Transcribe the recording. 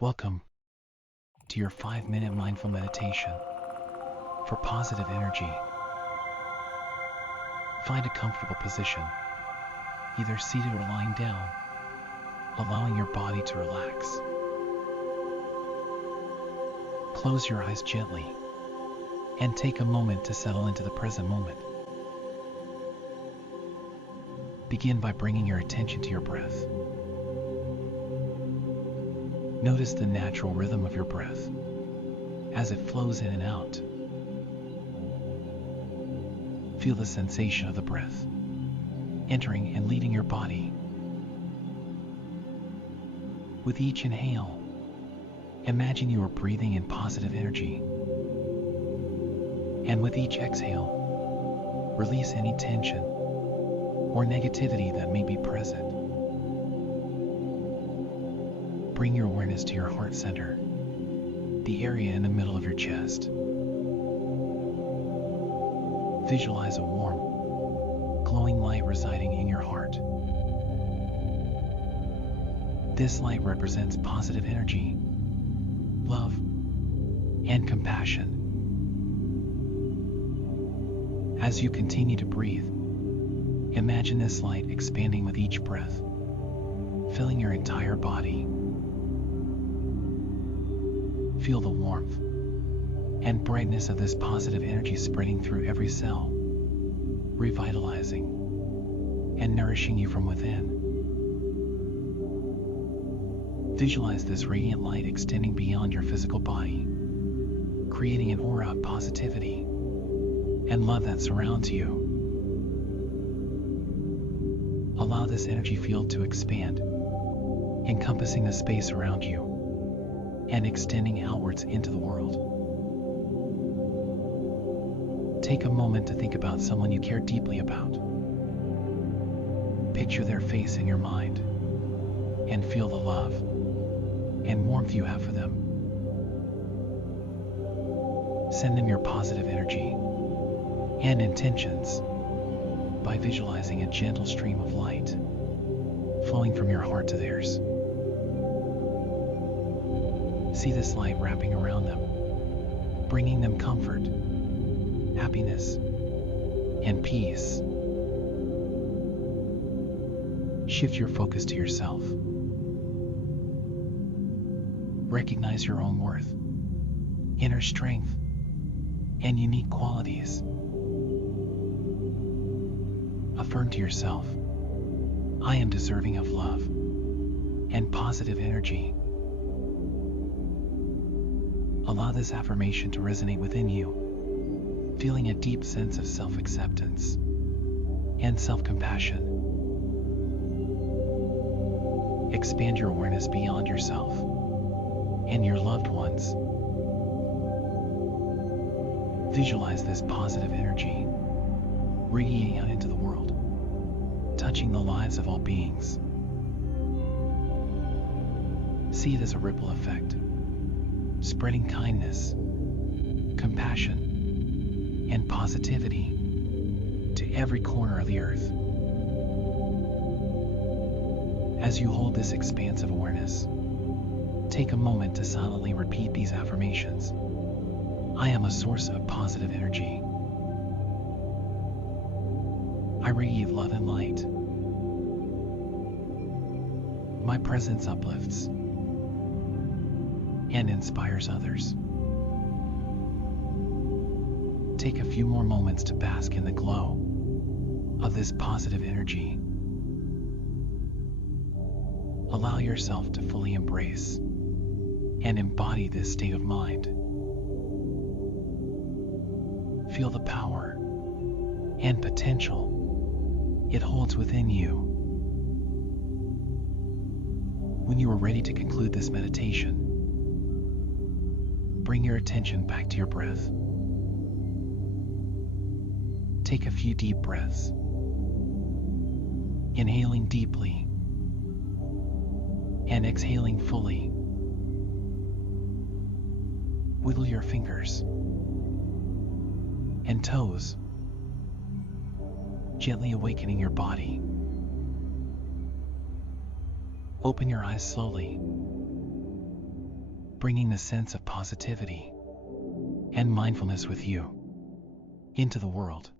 Welcome to your 5-minute mindful meditation for positive energy. Find a comfortable position, either seated or lying down, allowing your body to relax. Close your eyes gently and take a moment to settle into the present moment. Begin by bringing your attention to your breath. Notice the natural rhythm of your breath as it flows in and out. Feel the sensation of the breath entering and leaving your body. With each inhale, imagine you are breathing in positive energy. And with each exhale, release any tension or negativity that may be present. Bring your awareness to your heart center, the area in the middle of your chest. Visualize a warm, glowing light residing in your heart. This light represents positive energy, love, and compassion. As you continue to breathe, imagine this light expanding with each breath, filling your entire body. Feel the warmth and brightness of this positive energy spreading through every cell, revitalizing and nourishing you from within. Visualize this radiant light extending beyond your physical body, creating an aura of positivity and love that surrounds you. Allow this energy field to expand, encompassing the space around you and extending outwards into the world. Take a moment to think about someone you care deeply about. Picture their face in your mind and feel the love and warmth you have for them. Send them your positive energy and intentions by visualizing a gentle stream of light flowing from your heart to theirs. See this light wrapping around them, bringing them comfort, happiness, and peace. Shift your focus to yourself. Recognize your own worth, inner strength, and unique qualities. Affirm to yourself, I am deserving of love and positive energy. Allow this affirmation to resonate within you, feeling a deep sense of self-acceptance and self-compassion. Expand your awareness beyond yourself and your loved ones. Visualize this positive energy radiating out into the world, touching the lives of all beings. See it as a ripple effect, spreading kindness, compassion, and positivity to every corner of the earth. As you hold this expansive awareness, take a moment to silently repeat these affirmations. I am a source of positive energy. I radiate love and light. My presence uplifts and inspires others. Take a few more moments to bask in the glow of this positive energy. Allow yourself to fully embrace and embody this state of mind. Feel the power and potential it holds within you. When you are ready to conclude this meditation, bring your attention back to your breath. Take a few deep breaths, inhaling deeply and exhaling fully. Wiggle your fingers and toes, gently awakening your body. Open your eyes slowly bringing the sense of positivity and mindfulness with you into the world.